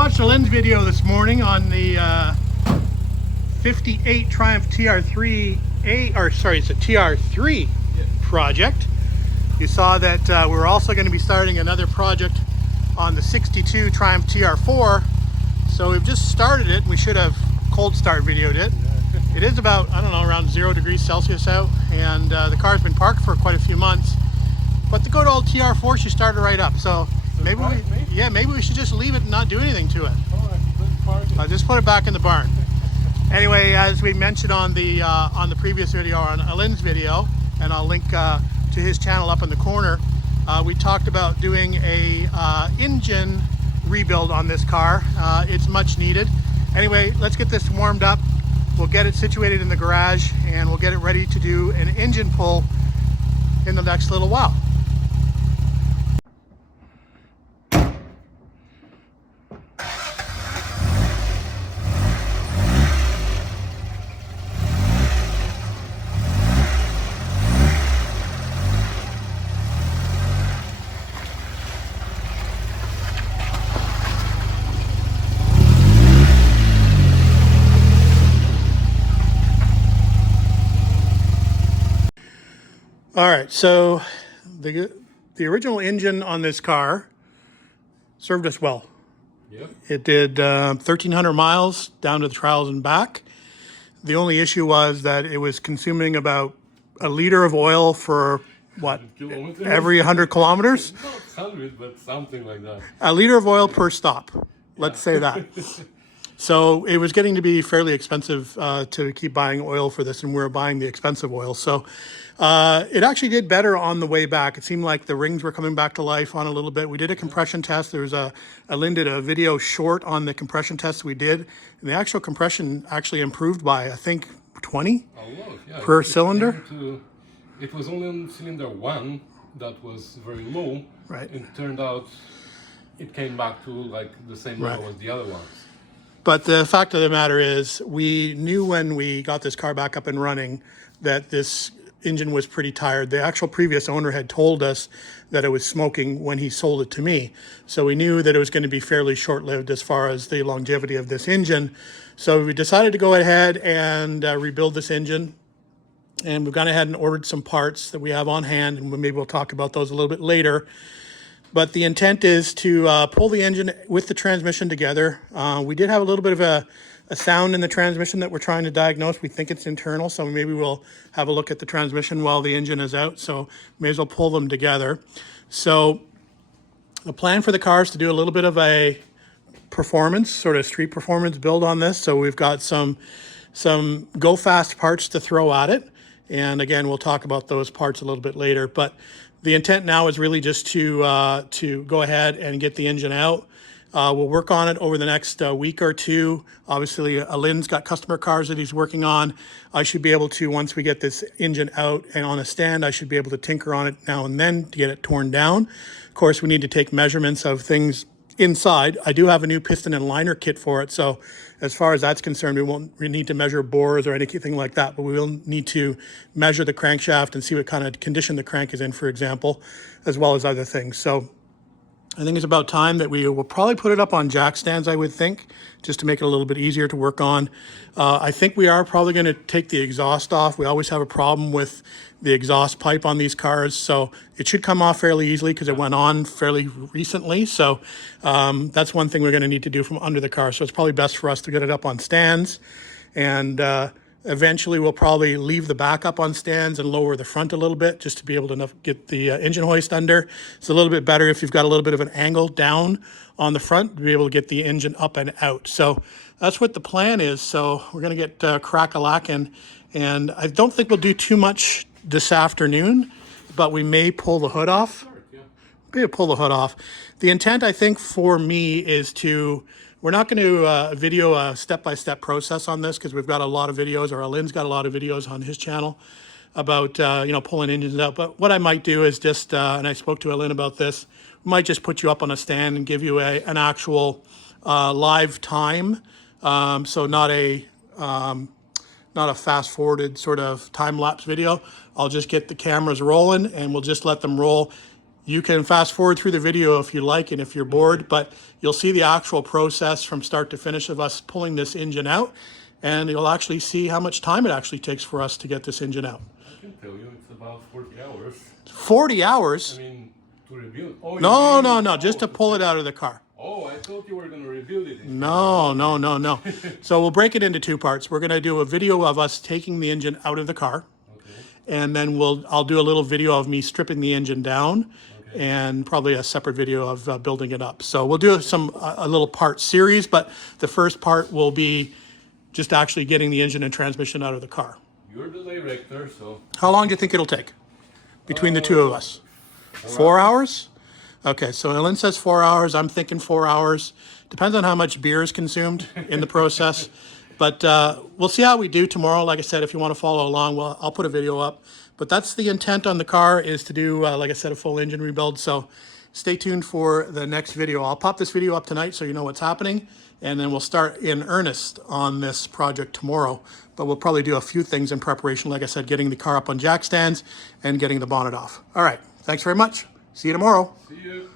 watched Elin's video this morning on the 58 Triumph TR3A, or sorry, it's a TR3 project. You saw that we're also going to be starting another project on the 62 Triumph TR4. So we've just started it. We should have cold start videoed it. It is about, I don't know, around 0 degrees Celsius out, and the car's been parked for quite a few months. But the good old TR4, she started right up. So maybe we should just leave it and not do anything to it. I'll just put it back in the barn. Anyway, as we mentioned on the previous video, on Elin's video, and I'll link to his channel up in the corner, we talked about doing a engine rebuild on this car. It's much needed. Anyway, let's get this warmed up. We'll get it situated in the garage, and we'll get it ready to do an engine pull in the next little while. All right, so the original engine on this car served us well. Yep. It did 1,300 miles down to the trials and back. The only issue was that it was consuming about a liter of oil for, what, every 100 kilometers? Not 100, but something like that. A liter of oil per stop, let's say that. So it was getting to be fairly expensive to keep buying oil for this, and we were buying the expensive oil. So it actually did better on the way back. It seemed like the rings were coming back to life on a little bit. We did a compression test. There was Elin did a video short on the compression test we did, and the actual compression actually improved by, I think, 20 per cylinder. It was only on cylinder 1 that was very low, right? And it turned out it came back to like the same level as the other ones. But the fact of the matter is, we knew when we got this car back up and running that this engine was pretty tired. The actual previous owner had told us that it was smoking when he sold it to me. So we knew that it was going to be fairly short-lived as far as the longevity of this engine. So we decided to go ahead and rebuild this engine. And we've gone ahead and ordered some parts that we have on hand, and maybe we'll talk about those a little bit later. But the intent is to pull the engine with the transmission together. We did have a little bit of a sound in the transmission that we're trying to diagnose. We think it's internal, so maybe we'll have a look at the transmission while the engine is out. So may as well pull them together. So the plan for the car is to do a little bit of a performance, sort of street performance build on this. So we've got some go fast parts to throw at it. And again, we'll talk about those parts a little bit later. But the intent now is really just to go ahead and get the engine out. We'll work on it over the next week or two. Obviously, Elin's got customer cars that he's working on. I should be able to, once we get this engine out and on a stand, I should be able to tinker on it now and then to get it torn down. Of course, we need to take measurements of things inside. I do have a new piston and liner kit for it, so as far as that's concerned, we won't need to measure bores or anything like that, but we will need to measure the crankshaft and see what kind of condition the crank is in, for example, as well as other things. So I think it's about time that we will probably put it up on jack stands, I would think, just to make it a little bit easier to work on. I think we are probably going to take the exhaust off. We always have a problem with the exhaust pipe on these cars, so it should come off fairly easily because it went on fairly recently. So that's one thing we're going to need to do from under the car. So it's probably best for us to get it up on stands, and eventually we'll probably leave the back up on stands and lower the front a little bit just to be able to get the engine hoist under. It's a little bit better if you've got a little bit of an angle down on the front to be able to get the engine up and out. So that's what the plan is. So we're going to get crack-a-lacking, and I don't think we'll do too much this afternoon, but we may pull the hood off. Maybe pull the hood off. The intent, I think, for me is to, we're not going to video a step-by-step process on this because we've got a lot of videos, or Elin's got a lot of videos on his channel about, pulling engines out. But what I might do is just, and I spoke to Elin about this, might just put you up on a stand and give you an actual live time. So not a fast forwarded sort of time lapse video. I'll just get the cameras rolling and we'll just let them roll. You can fast forward through the video if you like and if you're bored, but you'll see the actual process from start to finish of us pulling this engine out, and you'll actually see how much time it actually takes for us to get this engine out. I can tell you it's about 40 hours. 40 hours? I mean, to rebuild. Oh, No, just to pull it out of the car. Oh, I thought you were going to rebuild it. No. So we'll break it into two parts. We're going to do a video of us taking the engine out of the car. Okay. And then I'll do a little video of me stripping the engine down, and probably a separate video of building it up. So we'll do a little part series, but the first part will be just actually getting the engine and transmission out of the car. You're the director, so... How long do you think it'll take between the two of us? 4 hours? Okay, so Elin says 4 hours. I'm thinking 4 hours. Depends on how much beer is consumed in the process. But we'll see how we do tomorrow. Like I said, if you want to follow along, I'll put a video up. But that's the intent on the car, is to do, like I said, a full engine rebuild. So stay tuned for the next video. I'll pop this video up tonight so you know what's happening. And then we'll start in earnest on this project tomorrow. But we'll probably do a few things in preparation. Like I said, getting the car up on jack stands and getting the bonnet off. All right. Thanks very much. See you tomorrow. See you.